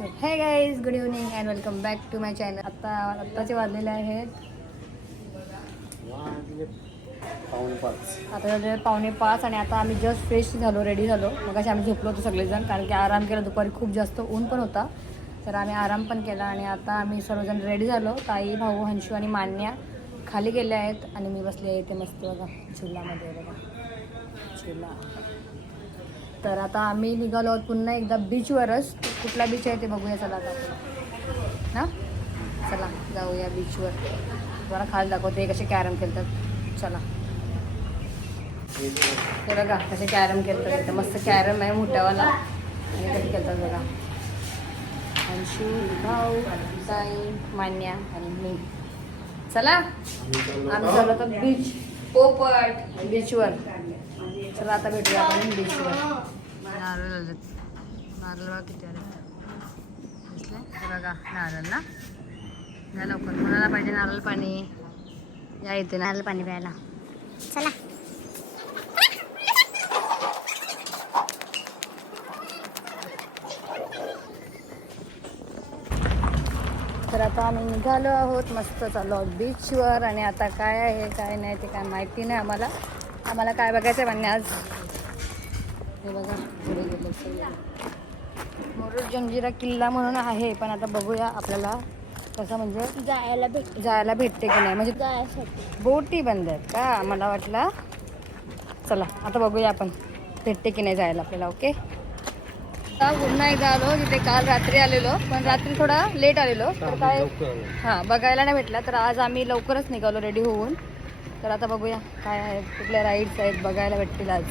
हे guys, good evening and welcome back to my channel. आत्ताचे वाजलेले आहेत आता 4:45 आणि आता आम्ही जस्ट फ्रेश झालो, रेडी झालो. मग अशी आम्ही झोपलो होतो सगळेजण, कारण की आराम केला. दुपारी खूप जास्त ऊन पण होता, तर आम्ही आराम पण केला. आणि आता आम्ही सर्वजण रेडी झालो. ताई, भाऊ, हंशू आणि मान्या खाली गेले आहेत आणि मी बसले इथे मस्त बघा झुलामध्ये. बघा झुला. तर आता आम्ही निघालो आहोत पुन्हा एकदा बीचवरच. कुठला बीच आहे ते बघूया. चला आता ना, चला जाऊया बीचवर. तुम्हाला खाली दाखवते कसे कॅरम खेळतात. चला, हे बघा कसे कॅरम खेळतात. इथं मस्त कॅरम आहे मोठ्यावाला. आणि कसे खेळतात बघा. अंशू, भाऊ, साई, मान्या आणि मी. चला आम्ही चाललो तर बीच पोपट बीचवर. चला आता भेटूया आपण बीचवर. नारळ आलेत. नारळ बघा किती आलेत. दिसले बघा नारळ ना. या लवकर, कोणाला पाहिजे नारळ पाणी या इथे नारळ पाणी प्यायला. चला तर आता आम्ही निघालो आहोत. मस्त चाललो आहोत बीचवर. आणि आता काय आहे काय नाही ते काय माहिती नाही आम्हाला. आम्हाला काय बघायचं आहे म्हणणे आज. हे बघा पुढे गेले मुरुड जंजिरा किल्ला म्हणून आहे. पण आता बघूया आपल्याला कसं म्हणजे जायला भेटते की नाही. म्हणजे जायसाठी बोटी बंद आहेत का मला वाटलं. चला आता बघूया आपण भेटते की नाही जायला आपल्याला. ओके, पुन्हा एकदा आलो तिथे. काल रात्री आलेलो, पण रात्री थोडा लेट आलेलो, तर काय हां बघायला नाही भेटला. तर आज आम्ही लवकरच निघालो रेडी होऊन. तर आता बघूया काय आहे, कुठल्या राईड्स आहेत बघायला भेटतील आज.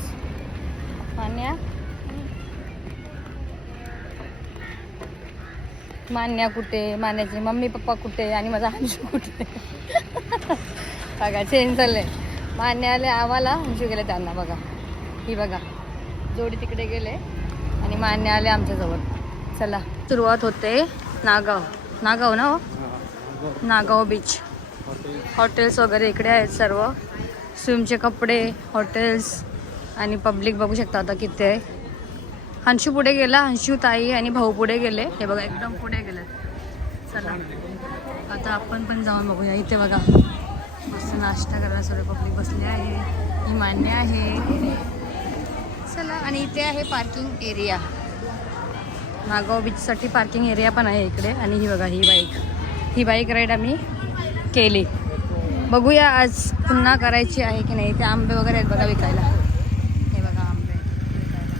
मान्या कुठे, मान्याचे मम्मी पप्पा कुठे आणि माझा अंशू कुठे. बघा चेंज झाले. मान्या आले आम्हाला, अंशू गेले त्यांना. बघा ही बघा जोडी तिकडे गेले आणि मान्य आले आमच्याजवळ. चला सुरुवात होते नागाव ना हो, नागाव बीच. हॉटेल्स वगैरे इकडे आहेत सर्व. स्विमचे कपडे, हॉटेल्स आणि पब्लिक बघू शकता आता किती आहे. हंशू पुढे गेला, हंशू, ताई आणि भाऊ पुढे गेले. हे बघा एकदम पुढे गेले. चला आता आपण पण जाऊन बघूया. इथे बघा मस्त नाश्ता करायला सर्व पब्लिक बसले आहे. ही मान्य आहे. चला, आणि इथे आहे पार्किंग एरिया. नागाव बीचसाठी पार्किंग एरिया पण आहे इकडे. आणि ही बघा ही बाईक राईड आम्ही केली. बघूया आज पुन्हा करायची आहे की नाही. ते आंबे वगैरे आहेत बघा विकायला. हे बघा आंबे विकायला.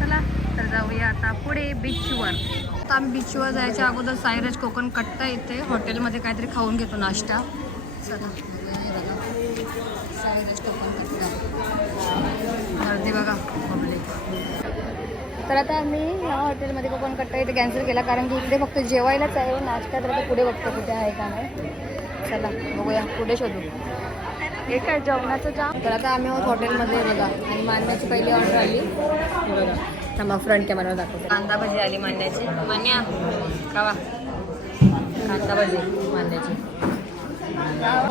चला तर जाऊया आता पुढे बीचवर. आता आम्ही बीचवर जायच्या अगोदर साईराज कोकण कट्टा येते हॉटेलमध्ये काहीतरी खाऊन घेतो नाश्ता. चला बघूया. हे बघा साईराज कोकण कट्टा. गर्दी बघा पब्लिक. तर आता आम्ही ह्या हॉटेलमध्ये कोकण कट्टा इथे कॅन्सल केला, कारण की इकडे फक्त जेवायलाच आहे. नाश्ता तर आता पुढे बघतो कुठे आहे का नाही. चला बघूया, पुढे शोधू. हे काय जेवणाचं जाम. तर आता आम्ही आहोत हॉटेलमध्ये बघा. आणि मान्याची पहिली ऑर्डर आली बघा. थांबा फ्रंट कॅमेरावर दाखवतो. कांदा भजी आली मान्याची. मान्या खावा कांदा भजी मान्याची.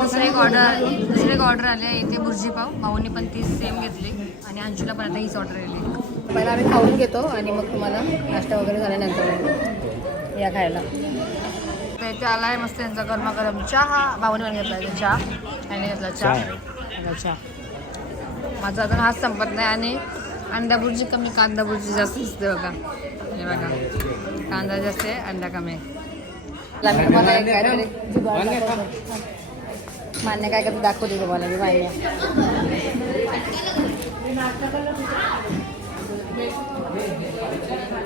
दुसरी एक ऑर्डर आली आहे इथे भुर्जी पाव. भाऊनी पण ती सेम घेतली आणि अंशूला पण आता हीच ऑर्डर आली. पहिला आम्ही खाऊन घेतो आणि मग तुम्हाला नाश्ता वगैरे झाल्यानंतर या खायला. तर इथे आला आहे मस्त यांचा गरमागरम चहा. भाऊने पण घेतला आहे चहा आणि घेतला चहा. माझा अजून हाच संपत नाही. आणि अंडा भुर्जी कमी, कांदा भुर्जी जास्त असते बघा. हे बघा कांदा जास्त आहे, अंडा कमी आहे. मान्य काय करते दाखवते तुम्हाला मी. मान्य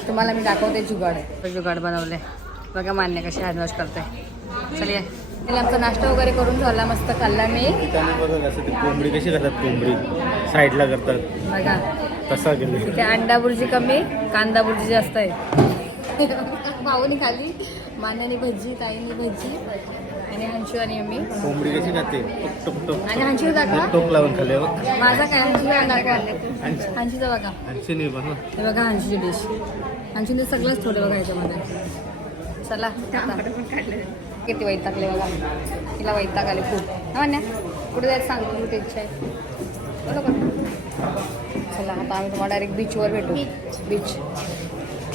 तुम्हाला मी दाखवते जुगाड बनवले बघा. मान्य कशी हँडवॉश करते. चलिये, आमचा नाश्ता वगैरे करून झाला. मस्त खाल्ला मी. कोंबडी कशी करतात, कोंबडी साईडला करतात बघा तसा केली. इथे अंडा भुर्जी कमी, कांदा भुर्जी जास्त आहे. भाऊनी खाली, मान्याने भजी, ताईने भजी आणि हंशू आणि मी. कोंबडी कशी खाते आणि हंशू दाखवा टोक लावून खाल्ले. माझा काय हंशूचा बघा. हंशी नाही बनव. हे बघा हंशूची डिश. हंशूने सगळंच थोडे बघा ह्याच्यामध्ये. चला किती वैतागले बघा. तिला वैताग आले खूप. हा ना, कुठे जायचं सांगतो कुठे इच्छा आहे. बरोबर. चला आता आम्ही तुम्हाला डायरेक्ट बीचवर भेटू. बीच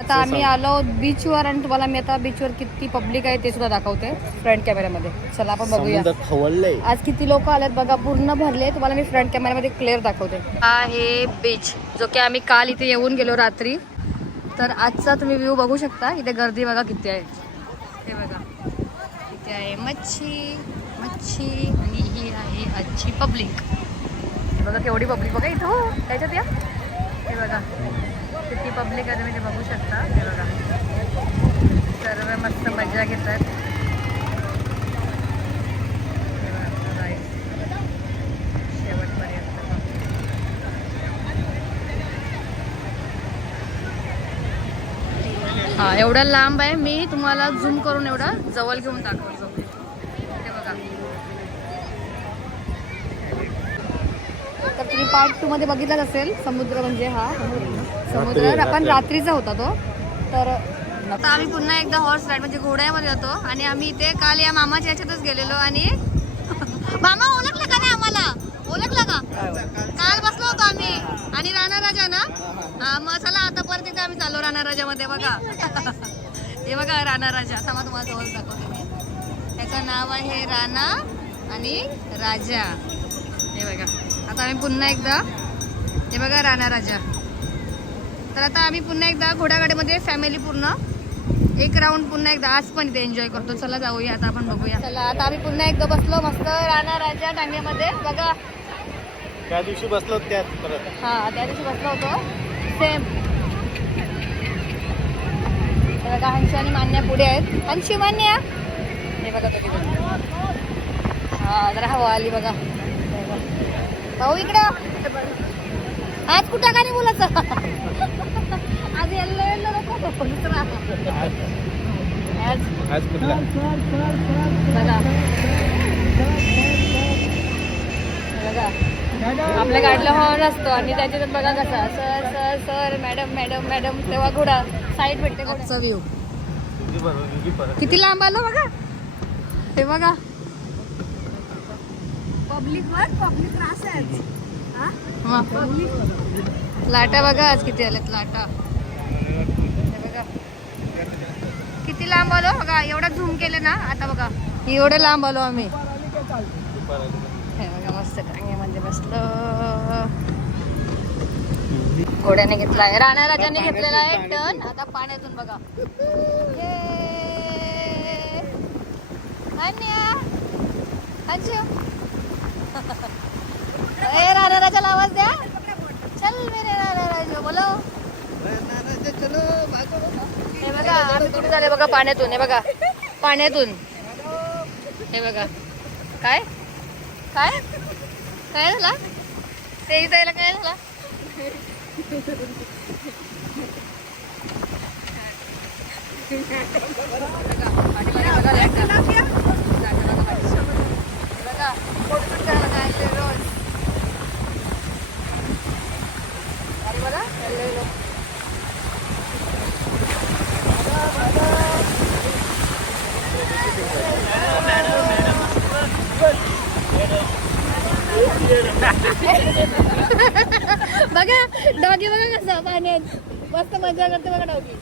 आता आम्ही आलो बीचवर आणि तुम्हाला मी आता बीचवर किती पब्लिक आहे ते सुद्धा दाखवते फ्रंट कॅमेऱ्यामध्ये. चला आपण बघूया खवळलंय. आज किती लोक आलेत बघा. पूर्ण भरले. तुम्हाला मी फ्रंट कॅमेऱ्यामध्ये क्लिअर दाखवते. हा आहे बीच जो की आम्ही काल इथे येऊन गेलो रात्री. तर आजचा तुम्ही व्ह्यू बघू शकता. इथे गर्दी बघा किती आहे. हे बघा इथे आहे मच्छी आणि ही आहे आजची पब्लिक. बघा केवढी पब्लिक बघा इथं. हो त्याच्यात या. हे बघा किती पब्लिक आहे तुम्ही ते बघू शकता. हे बघा सर्व मस्त मजा घेतात. शेवटपर्यंत हा एवढा लांब आहे. मी तुम्हाला झूम करून एवढा जवळ घेऊन दाखवतो. हे बघा. तर तुम्ही पार्ट 2 मध्ये बघितलाच असेल. समुद्र म्हणजे हा समुद्र आपण रात्रीचा होता तो. तर आता आम्ही पुन्हा एकदा हॉर्स राईड म्हणजे घोड्यामध्ये होतो. आणि आम्ही इथे काल या मामाच्या याच्यातच गेलेलो. आणि मामा ओळखलं का नाही आम्हाला? ओळखलं का? काल बसलो होतो आम्ही आणि राणा राजा ना. हा मग चला आता परत इथे आम्ही चाललो राणा राजामध्ये. बघा हे बघा राणा राजा. थांबा तुम्हाला जवळ दाखवते मी. त्याचं नाव आहे राणा आणि राजा. हे बघा आता आम्ही पुन्हा एकदा. हे बघा राणा राजा. तर आता आम्ही पुन्हा एकदा घोडागाडीमध्ये फॅमिली पूर्ण एक राऊंड पुन्हा एकदा आज पण इथे एन्जॉय करतो. चला जाऊया आता आपण बघूया. चला आता आम्ही पुन्हा एकदा बसलो मस्त राणा राजा टांग्यामध्ये. बघा त्या दिवशी बसलो त्यात परत. हा त्या दिवशी बसलो होतो सेम. बघा हंशी आणि मान्या पुढे आहेत. हंशी मान्या हे बघा कधी. हा जरा हवा आली बघा. भाऊ इकडं. आज कुठं का नाही बोलायचं. आज येल्लो येल्लो नको दुसरा. आज कुठला बघा बघा आपल्या गाडीला हॉर्न असतो आणि त्याच्यात बघा कसा sir sir sir madam madam madam तेव्हा घोडा साईड भेटते. घोड्याचा व्ह्यू किती लांब आलो बघा. हे बघा पब्लिक त्रास आहे. लाटा बघा आज किती आल्यात लाटा. हे बघा किती लांब आलो बघा. एवढा झूम केले ना आता बघा एवढं लांब आलो आम्ही. हे बघा मस्त टांग्यामध्ये बसलो. घोड्याने घेतलाय राणा राजाने घेतलेला आहे टर्न. आता पाण्यातून बघा. राणा राजाला आवाज द्या. चल मेरे राणा राजा बोलो. हे बघा आम्ही कुठे झाले बघा पाण्यातून. हे बघा पाण्यातून. हे बघा काय काय काय झाला ते जायला काय झाला. बघा डॉगी बघा कसं पाण्यात मस्त मजा करते बघा डॉगी.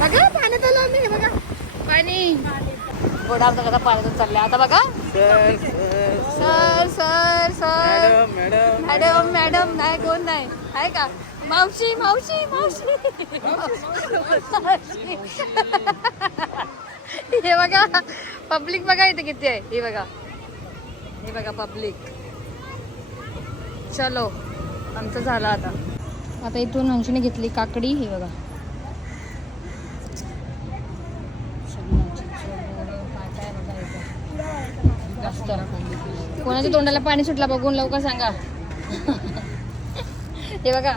बघा पाण्यात आलो आम्ही. हे बघा पाणी. घोडा आमचा कसा पाण्यातून चाललाय आता बघा. Sir sir sir madam madam madam नाही कोण नाही आहे का. मावशी मावशी मावशी. हे बघा पब्लिक बघा इथे किती आहे. हे बघा हे बघा पब्लिक. चलो आमचं झालं आता. आता इथून हंशीने घेतली काकडी. हे बघा कोणाच्या तोंडाला पाणी सुटला बघून लवकर सांगा. हे बघा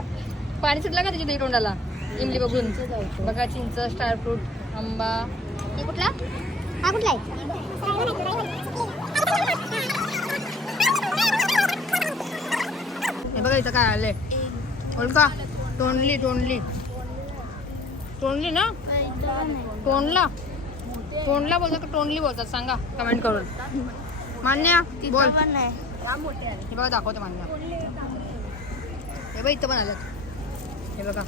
पाणी सुटलं का त्याच्या तोंडाला इमली बघून. बघा चिंच, स्टार फ्रूट, आंबा. हे कुठला? हा कुठला आहे? हे बघा इथं काय आलंय. का तोंडली तोंडली तोंडली ना. तोंडला तोंडला बोलतात का तोंडली बोलतात सांगा कमेंट करून. मान्या बोल. हे बघा दाखवते मान्या. हे बघा इथं पण आलं. हे बघा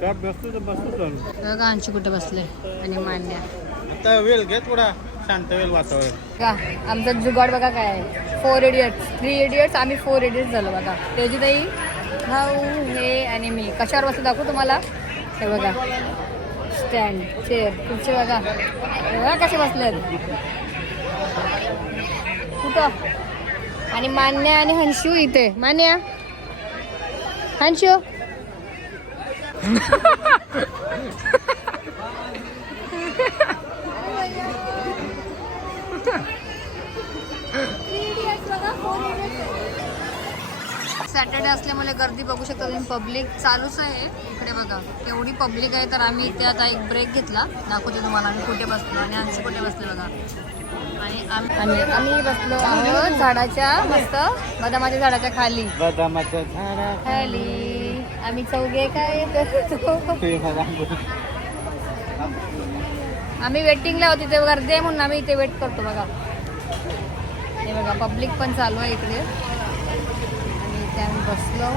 बघा अंशू कुठे बसले आणि मान्या. आता वेळ घे थोडा शांत वेळ वातावरण. का आमचा जुगाड बघा काय आहे. 4 इडियट्स 3 इडियट्स आम्ही 4 इडियट्स झालो बघा. त्याची ताई भाऊ हे आणि मी कशावर बसलो दाखवू तुम्हाला. हे बघा स्टँड चेअर खुर्ची बघा. हे बघा कसे बसलेत कुठं. आणि मान्या आणि हंशू इथे. मान्या हंशू सॅटर्डे असल्यामुळे गर्दी बघू शकता तुम्ही. पब्लिक चालूच आहे इकडे बघा केवढी पब्लिक आहे. तर आम्ही इथे आता एक ब्रेक घेतला. दाखवते तुम्हाला आम्ही कुठे बसलो आणि अंशू कुठे बसले बघा. आणि आम्ही बसलो आहोत झाडाच्या मस्त बदामाच्या झाडाच्या खाली. बदामाच्या झाडा खाली आम्ही चौघे काय करतो. आम्ही वेटिंगला होती तिथे गर्दी आहे म्हणून आम्ही इथे वेट करतो बघा. हे बघा पब्लिक पण चालू आहे इकडे आणि इथे आम्ही बसलो.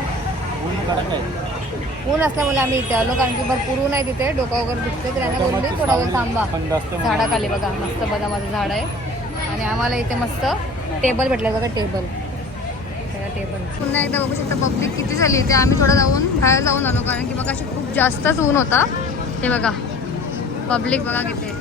ऊन असल्यामुळे आम्ही इथे आलो कारण की भरपूर ऊन आहे तिथे. डोका वगैरे दुखते तर त्यांना बोलले थोडा वेळ थांबा झाडाखाली. बघा मस्त बदामाचं झाड आहे आणि आम्हाला इथे मस्त टेबल भेटलं बघा. टेबल पुन्हा एकदा बघू शकता पब्लिक किती झाली इथे. आम्ही थोडं बाहेर जाऊन आलो कारण की बघा अशी खूप जास्तच ऊन होता. हे बघा पब्लिक बघा किती.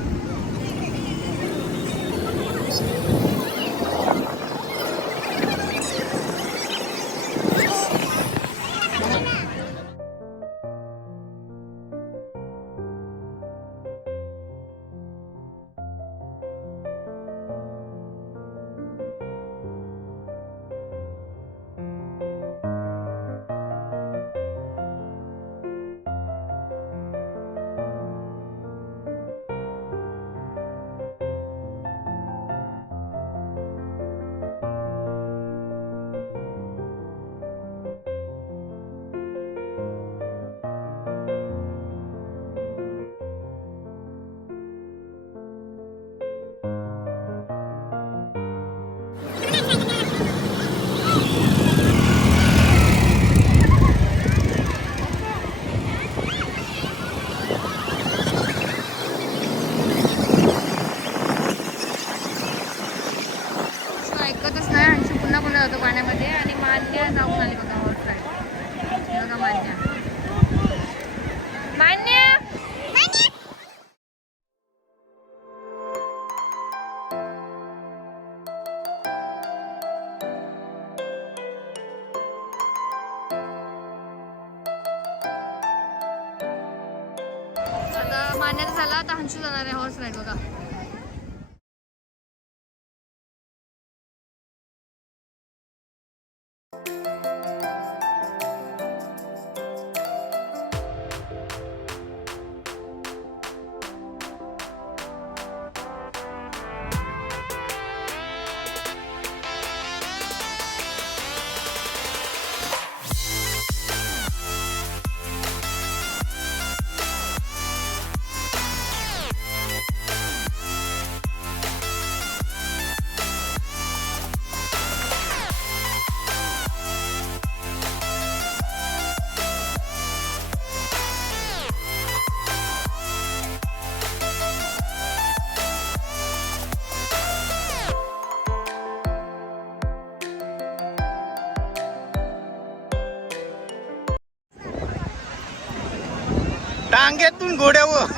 ऐकतच नाही. अंशू पुन्हा जातो पाण्यामध्ये आणि मान्या जाऊन आली बघा हॉर्स राईड. बघा मान्या मान्या. आता मान्याचा झाला. आता हंशू जाणार आहे हॉर्स राईड बघा. टांग्यातून घोड्यावर.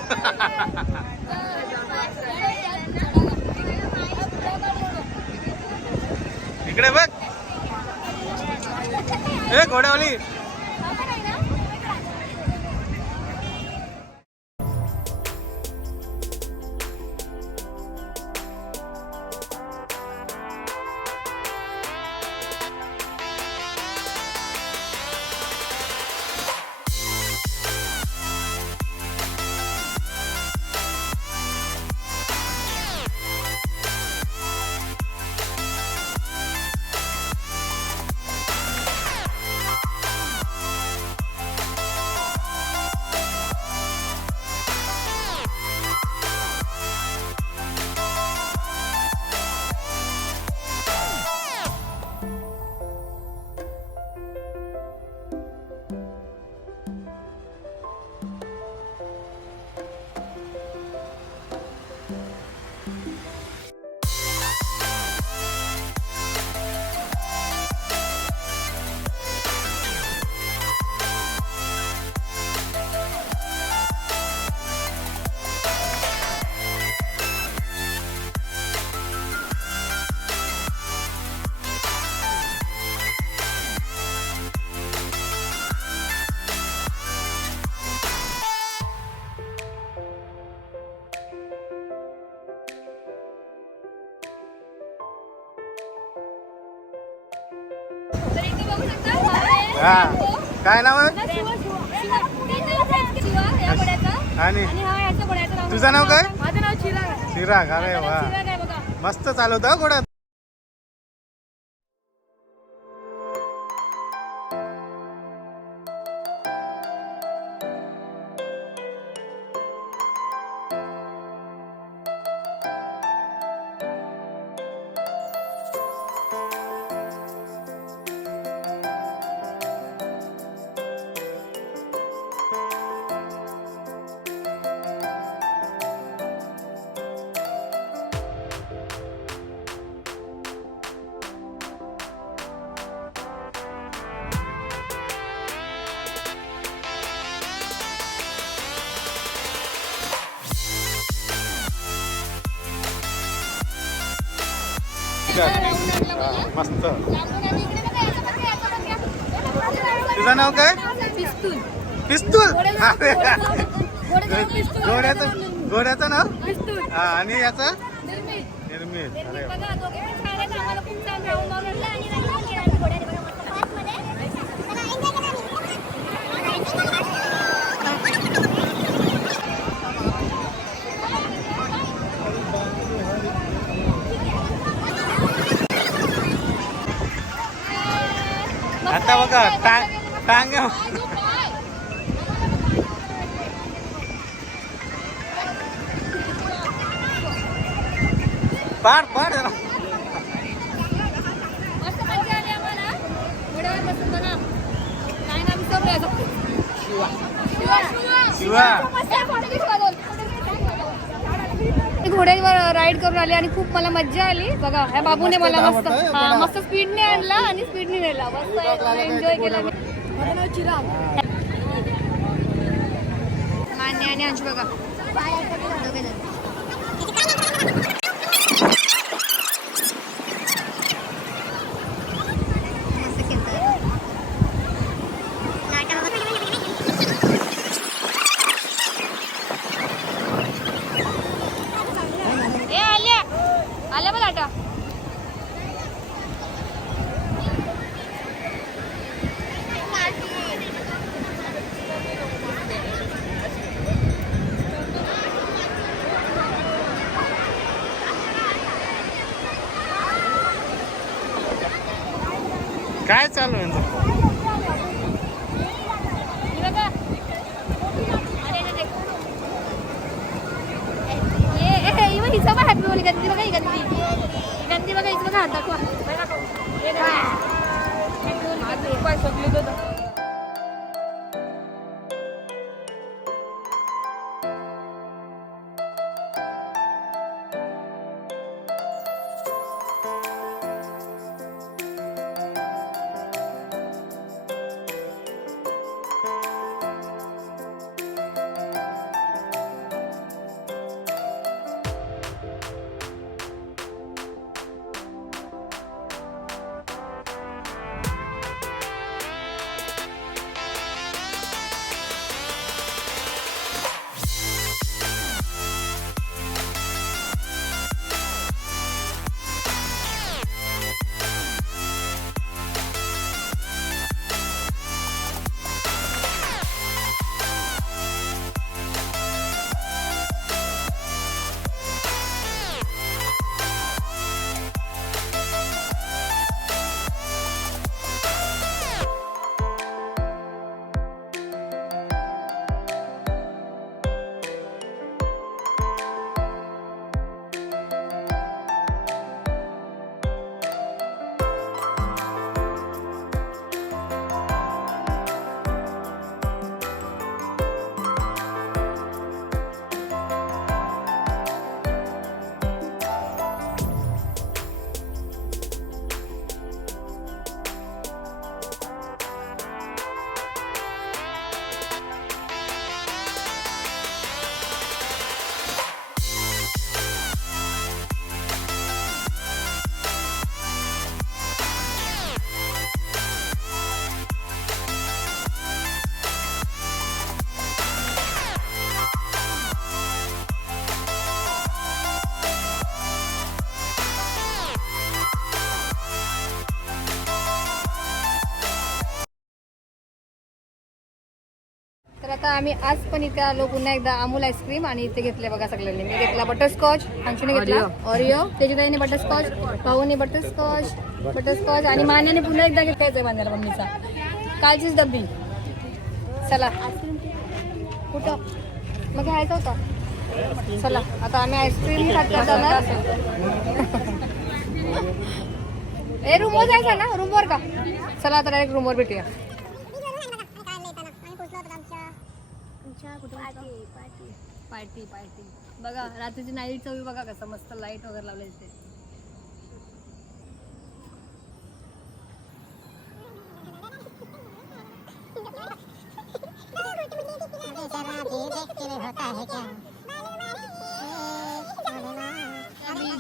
इकडे बघ ए घोड्यावाली. हा काय नाव आहे आणि तुझं नाव काय माझं नाव चिराग आहे. चिराग अरे वा चिराग आहे बघा. मस्त चालवतं घोडा मस्त तुझं नाव काय पिस्तूल. पिस्तूल पिस्तूल. घोड्याचं नाव पिस्तूल. हा आणि याचं निर्मित. निर्मित अरे वा. बघा दोघे पण छान आहेत. आम्हाला खूप छान राऊंड मारून आणि आता बघा टांग पाड पाड जरा. मस्त मजा आली आम्हाला. घोड्यावर बसून बघा. काय नाव विसरलो याचं. शिवा घोड्यावर राईड करून आली आणि खूप मला मज्जा आली. बघा ह्या बाबूने मला मस्त मस्त स्पीडने आणला आणि स्पीडने नेला. मस्त एन्जॉय केला. माझं नाव चिराग. मान्य आणि अंश बघा दोघेजण. आल्या बघ आटा. काय चालू आहे हिचा बघा हॅपी बोली गंदी बघा ही गंदी गंदी बघा हिचं बघा हात दाखवा. आता आम्ही आज पण इथे आलो पुन्हा एकदा अमूल आईस्क्रीम आणि इथे घेतले बघा सगळ्यांनी. मी घेतला बटरस्कॉच, अंशूने घेतला ऑरिओ, त्याची बटरस्कॉच, भाऊने बटरस्कॉच आणि मान्याने पुन्हा एकदा घेतलायचं आहे मान्याला मम्मीचा. कालचीच डब्बी. चला कुठं मग घ्यायचा होता. चला आता आम्ही आईस्क्रीम खात जाणार. ए रूमवर जायचं ना, रूमवर का? चला आता डायरेक्ट रूमवर भेटूया. पार्टी बघा रात्रीची नाईटचा व्ह्यू बघा कसा मस्त लाईट वगैरे लावले तिथे.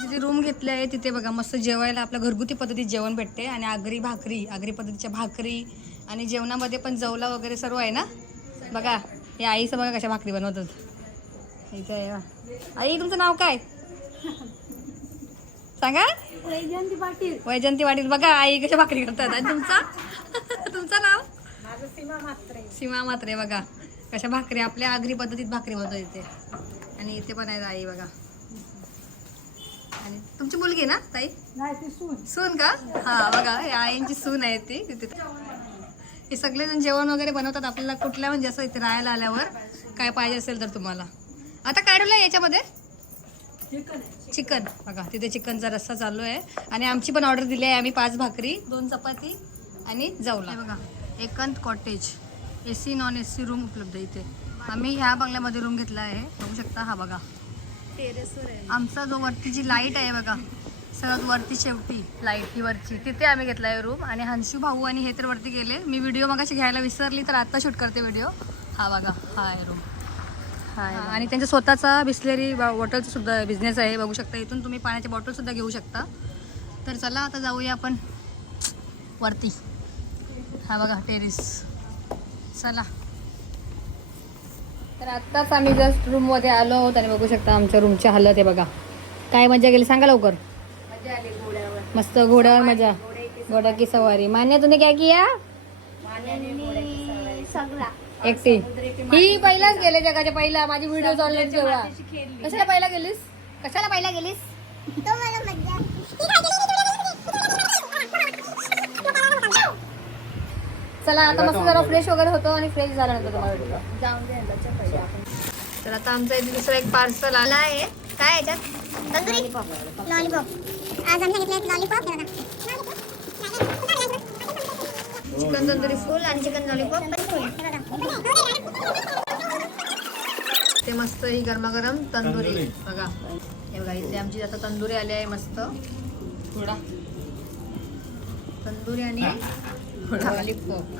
जिथे रूम घेतले आहे तिथे बघा मस्त जेवायला आपल्या घरगुती पद्धतीत जेवण भेटते आणि आगरी पद्धतीच्या भाकरी आणि जेवणामध्ये पण जवला वगैरे सर्व आहे ना. बघा हे आईचं बघा कशा भाकरी बनवतात. इथे आहे बघा. आई तुमचं नाव काय सांगा? वैजंती पाटील. बघा आई कशा भाकरी करतात. आणि तुमचं नाव? सीमा म्हात्रे. बघा कशा भाकरी आपल्या आगरी पद्धतीत भाकरी बनवतात इथे. आणि इथे पण आहे आई बघा. आणि तुमची मुलगी ना ताई? सून का? हा बघा आईंची सून आहे ती तिथे. हे सगळेजण जेवण वगैरे बनवतात आपल्याला कुठल्या म्हणजे असं इथे राहायला आल्यावर काय पाहिजे असेल तर तुम्हाला. आता काय ठेवलं याच्यामध्ये? चिकन. बघा तिथे चिकनचा रस्सा चालू आहे. आणि आमची पण ऑर्डर दिली आहे आम्ही 5 भाकरी 2 चपाती आणि जवला. बघा एकांत cottage AC non AC room उपलब्ध इथे. आम्ही ह्या बंगल्यामध्ये रूम घेतला आहे बघू शकता. हा बघा टेरेसवर आहे आमचा जो वरती जी लाईट आहे बघा सर्वात वरती शेवटी लाईट ही वरची तिथे आम्ही घेतला आहे रूम. आणि हंशू भाऊ आणि हे तर वरती गेले. मी व्हिडिओ मगाशी घ्यायला विसरली तर आता शूट करते व्हिडिओ. हा बघा हा आहे रूम. हा आणि त्यांचा स्वतःचा बिस्लेरी बॉटलचा सुद्धा बिझनेस आहे बघू शकता. इथून तुम्ही पाण्याची बॉटल सुद्धा घेऊ शकता. तर चला आता जाऊया आपण वरती. हा बघा टेरेस. चला तर आत्ताच आम्ही जस्ट रूममध्ये आलो आहोत आणि बघू शकता आमच्या रूमची हालत आहे बघा. काय मजा गेली सांगा लवकर. मस्त घोड्यावर मजा. घोडा की सवारी. मान्या तुम्ही काय किया? एकटी. ही पहिलाच गेले जगाच्या पहिला. माझी व्हिडिओ चालले तेव्हा. कशाला पहिला गेलीस? चला आता मस्त जरा फ्रेश वगैरे होतो आणि फ्रेश झाल्यानंतर तुम्हाला जाऊन द्या. तर आता आमचा इथे दुसरा एक पार्सल आला आहे. काय याच्यात? लॉलीपॉप. आज आम्ही घेतले लॉलीपॉप. चिकन तंदुरी फुल आणि चिकन लॉलीपॉप ते मस्त. ही गरमागरम तंदुरी बघा. हे बघा इथे आमची आता तंदुरी आली आहे मस्त. थोडा तंदुरी आणि लॉलीपॉप.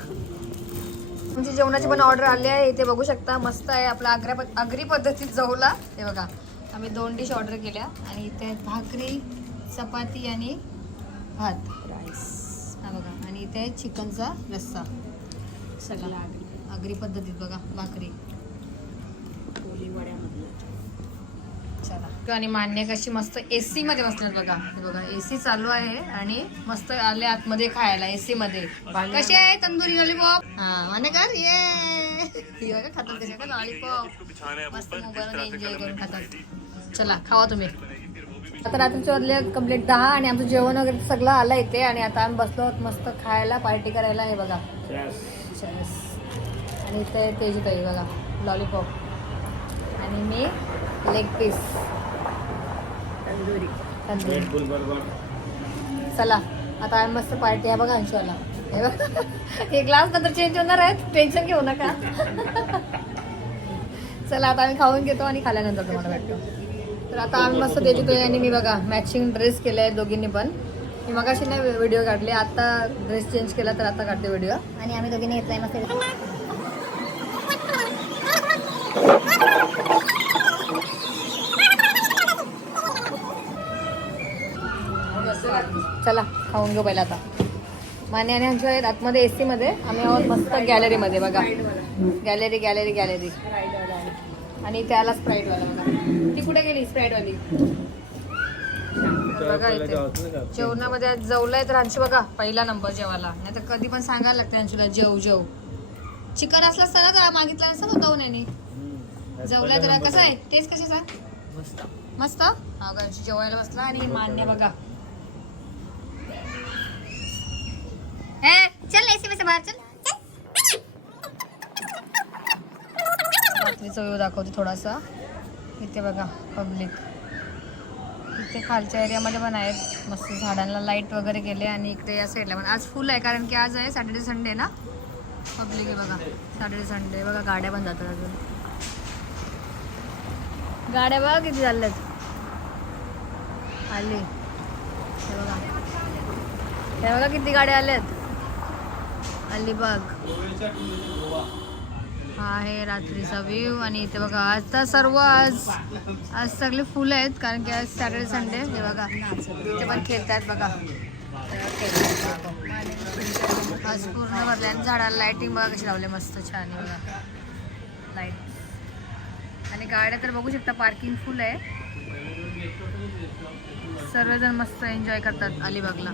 आमची जेवणाची पण ऑर्डर आली आहे. इथे बघू शकता मस्त आहे आपला आगरी पद्धतीत जवला. हे बघा आम्ही 2 डिश ऑर्डर केल्या आणि इथे भाकरी चपाती आणि भात राईस. हा बघा आणि इथे चिकनचा रस्सा सगळा आगरी पद्धतीत बघा भाकरी. चला आणि मान्य कशी मस्त AC मध्ये बसल्यात बघा. बघा AC चालू आहे आणि मस्त आले आतमध्ये खायला AC मध्ये. कसे आहे तंदुरी लॉलीपॉप? हा मान्य कर ये बघा खातात कसे का लॉलीपॉप मस्त मोबाईल एन्जॉय करून खातात. चला खावा तुम्ही. आता रात्रीचे वाजले कंप्लीट 10 आणि आमचं जेवण वगैरे सगळं आलं इथे. आणि आता आम्ही बसलो आहोत मस्त खायला पार्टी करायला. हे बघा आणि इथे तेजी ताई बघा लॉलीपॉप आणि मी लेग पीस तंदुरी. चला आता आम्ही मस्त पार्टी आहे बघा अंशूला. हे बघा हे ग्लास नंतर चेंज होणार आहेत टेन्शन घेऊ नका. चला आता आम्ही खाऊन घेतो आणि खाल्यानंतर तुम्हाला भेटतो. तर आता आम्ही मस्त तेजी आणि मी बघा मॅचिंग ड्रेस केले आहे दोघींनी पण. मी मगाशी नाही व्हिडिओ काढले आता ड्रेस चेंज केला तर आता काढते व्हिडिओ. आणि आम्ही दोघींनी घेतलाय मस्त. चला खाऊन घेऊ पहिला. आता माने आणि अंशू आहेत आतमध्ये AC मध्ये. आम्ही आहोत मस्त गॅलरीमध्ये बघा. गॅलरी आणि त्याला स्प्राईटवाला बघा. ती कुठे गेली स्प्राईटवाली? बघा इथे जेवणामध्ये आज जवलाय तर अंशू बघा पहिला नंबर जेवायला. नाही तर कधी पण सांगायला लागते अंशूला जेव चिकन असलं असतं ना तर मागितलं नसतं होतं उन्हाने. जेवला जरा कसं आहे तेच कसे सांग. मस्त हा का जेवायला बसला आणि मान्य बघा. चल एसी में से बाहेर चल. रात्रीचा व्ह्यू दाखवते थोडासा. इथे बघा पब्लिक. इथे खालच्या एरियामध्ये पण आहेत मस्त झाडांना लाईट वगैरे केले आणि इकडे या साईडला पण आज फुल आहे कारण की आज आहे सॅटर्डे संडे ना. पब्लिक आहे बघा सॅटर्डे संडे. बघा गाड्या पण जातात अजून. गाड्या बघा किती चालल्यात आले. हे बघा किती गाड्या आल्यात अलिबाग. हा आहे रात्रीचा व्ह्यू आणि इथे बघा आता सर्व आज सगळे फुलं आहेत कारण की आज सॅटर्डे संडे. हे बघा इथे पण खेळतात बघा. आज पूर्ण भरले आणि झाडाला लाईटिंग बघा कशी लावले मस्त छान आहे बघा लाईट. आणि गाड्या तर बघू शकता पार्किंग फुल आहे. सर्वजण मस्त एन्जॉय करतात अलिबागला.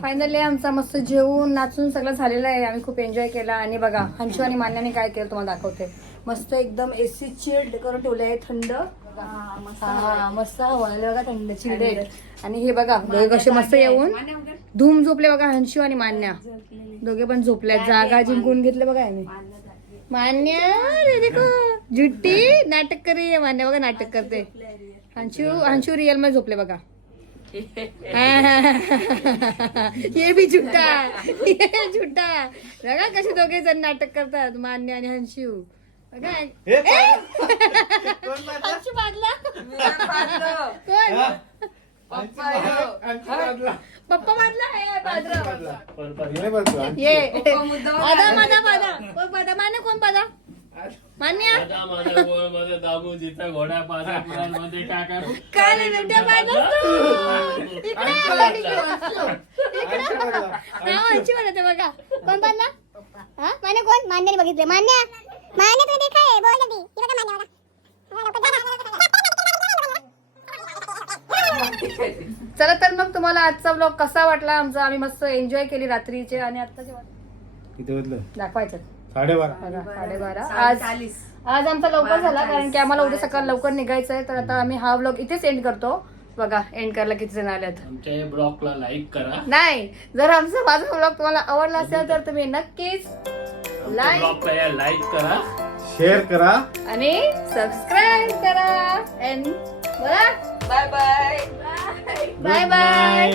फायनली आमचा मस्त जेवून नाचून सगळं झालेलं आहे. आम्ही खूप एन्जॉय केला आणि बघा हंशू आणि मान्याने काय केलं तुम्हाला दाखवते. मस्त एकदम एसी चिल्ड करून ठेवले आहे थंड. मस्त हवा बघा थंड चिल्ड आहे. आणि हे बघा दोघे कसे मस्त येऊन धूम झोपले बघा. हंशू आणि मान्या दोघे पण झोपल्या. जागा जिंकून घेतले बघा आम्ही. मान्या देखो जुट्टी नाटक करी. मान्या बघा नाटक करते. हंशू रिअल मध्ये झोपले बघा. ये भी झुट्टा ये झुट्टा. बघा कसे दोघे जण नाटक करतात मान्य आणि हंशू. बघा हंशू बादला कोण पप्पा बादला आहे पादरा. ये आधा माझा पादा कोण पादा मान्य कोण पादा मान्य घोड्या पादा काय नाही बेटा पादा इकडे बघा कोण पादला. मान्य कोण मान्याने बघितले. मान्य मान्य तुम्ही देखाय बोल जल्दी. ये बघा मान्य चला तर मग तुम्हाला आजचा व्लॉग कसा वाटला आमचा. आम्ही मस्त एन्जॉय केली रात्रीचे आणि आत्ताचे दाखवायचं 12:30. आज आमचा लवकर झाला कारण की आम्हाला उद्या सकाळ लवकर निघायचं आहे. तर आता आम्ही हा व्लॉग इथेच एंड करतो. बघा एंड करायला किती जण आल्यात. आमच्या ब्लॉगला लाईक करा. नाही जर आमचा माझा व्लॉग तुम्हाला आवडला असेल तर तुम्ही नक्कीच लाईक करा शेअर करा आणि सबस्क्राईब करा. Bye bye bye bye.